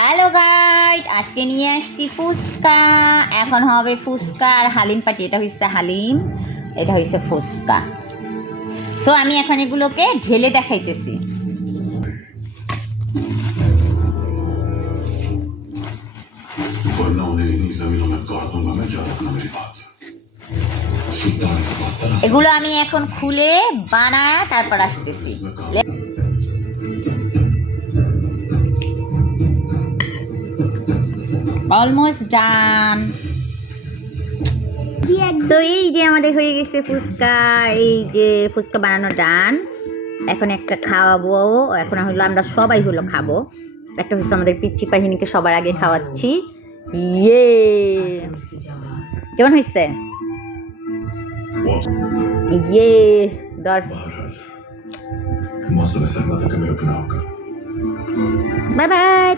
Hello guide, আজকে নিয়ে আসছি ফুচকা। এখন হবে ফুচকা আর হালিম পাটি। এটা হচ্ছে হালিম, এটা হচ্ছে ফুচকা। সো আমি এখন এগুলোকে ঢেলে দেখাইতেছি। এগুলো আমি এখন খুলে বানায় তারপর আসতেছি। Almost done. তো এই যে আমাদের হয়ে গেছে ফুচকা। এই যে ফুচকা বানানো ডান। এখন একটা খাওয়াবো। এখন হলো আমরা সবাই হলো খাবো। একটা হচ্ছে আমাদের পিচ্চি পাহিনীকে সবার আগে খাওয়াচ্ছি। ইয়ে, কেমন হয়েছে? ইয়ে দর বাই বাই।